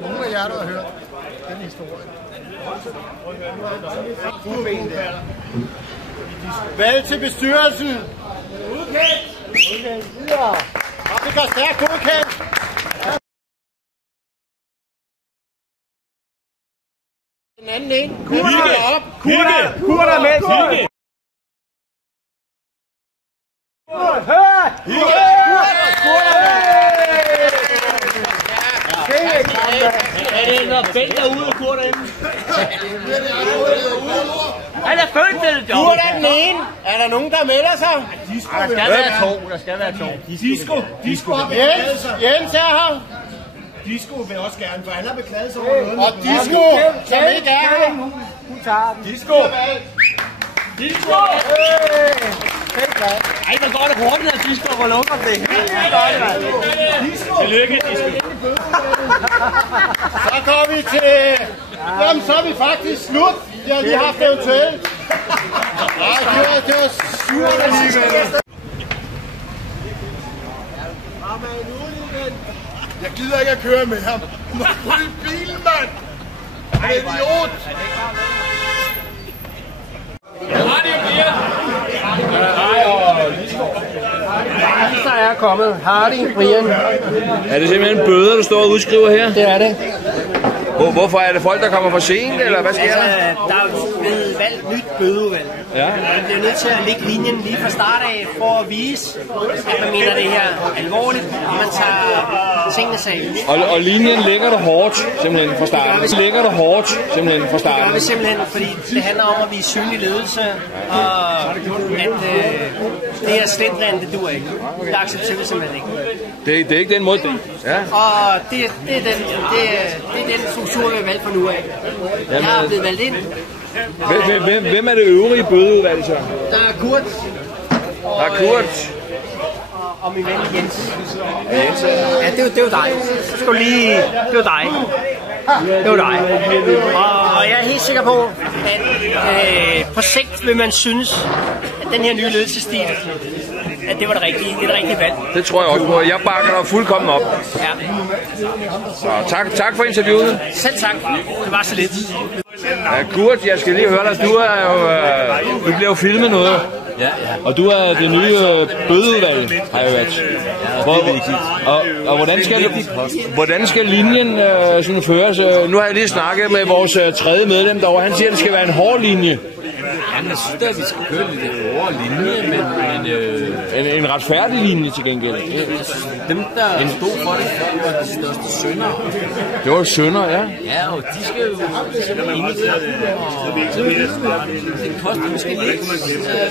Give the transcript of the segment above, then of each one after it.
Nogle af jer, der har hørt den historie. Valg til bestyrelsen. Godkendt. Videre. Det går stærkt godkendt. Den anden en. Kurt er op. Kurt er med. Er det noget bæk derude, Kurt er inde? Han er født til det job. Kurt er den ene. Er der nogen, der melder sig? Der skal være to. Disco. Jens er her. Disco vil også gerne, for han har beklaget sig over noget. Og Disco, som ikke er her. Hun tager den. Disco. Ej, hvor går det hurtigt, at Disco var lukker det. Helt godt, mand. Tillykke, Disco. Så går vi til... Jamen, så er vi faktisk slut. Vi har lige haft eventuelt. Ej, det var surt alligevel. Jeg gider ikke at køre med ham. Må ryge bilen, mand! Han er idiot! Så er kommet. Hardy, Brian. Er det simpelthen bøder, du står og udskriver her? Det er det. Hvorfor er det folk, der kommer for sent, eller hvad sker der? Der er blevet valgt nyt bødeudvalg. Ja. Man bliver nødt til at lægge linjen lige fra start af, for at vise, at man mener det her alvorligt, og man tager tingene seriøst. Og linjen ligger der hårdt, simpelthen fra starten. Det ligger der hårdt, simpelthen fra starten. Det gør vi simpelthen, fordi det handler om at vise synlig ledelse, og at det her sletland, det duer ikke. Det accepterer vi simpelthen ikke. Det er ikke den måde, det ja. Og det er den struktur, vi har valgt fra nu af. Jeg er blevet valgt ind. Hvem er det øvrige bødeudvalg, så? Der er Kurt. Der er Kurt. Og min ven Jens. Ja, det er jo dig. Så skal du lige... Det er jo dig. Det er jo dig. Og jeg er helt sikker på, at på sigt vil man synes, at den her nye ledelsesstil, at det var det rigtige valg. Det tror jeg også på. Jeg bakker dig fuldkommen op. Ja. Så tak for interviewet. Selv tak. Det var så lidt. Ja, Kurt, jeg skal lige høre dig. Du bliver jo filmet noget. Ja. Og du er det nye bødeudvalg, har jeg hørt. Og hvordan skal linjen sådan føres? Nu har jeg lige snakket med vores tredje medlem derovre. Han siger, at det skal være en hård linje. Jamen, jeg synes, at vi skal køre lidt hårdere linje, men en retfærdig linje til gengæld. Dem, der stod for det, var de største syndere. Det var syndere, ja. Ja, og de skal jo ind i kampen, og det koster måske lidt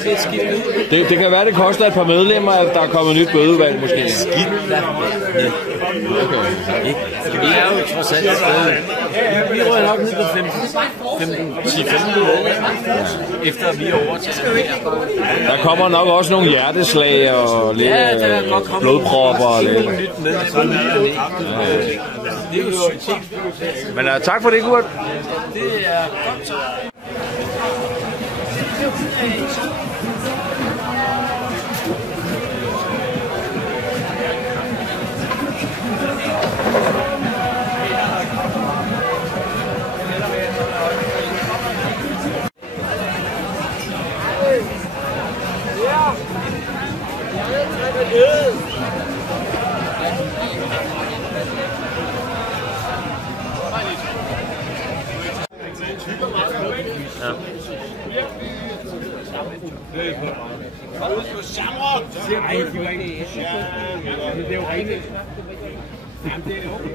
ved at skifte ud. Det kan være, det koster et par medlemmer, at der er kommet nyt bødeudvalg måske. Skidt, ja. Vi er jo trods alt stadig. Vi rører nok ned på 10-15 efter vi er overtaget. Der kommer nok også nogle hjerteslag og lidt blodpropper og lidt. Det er jo succes. Men tak for det, Kurt. Det er godt.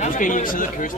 Nu skal I ikke sidde og kysse.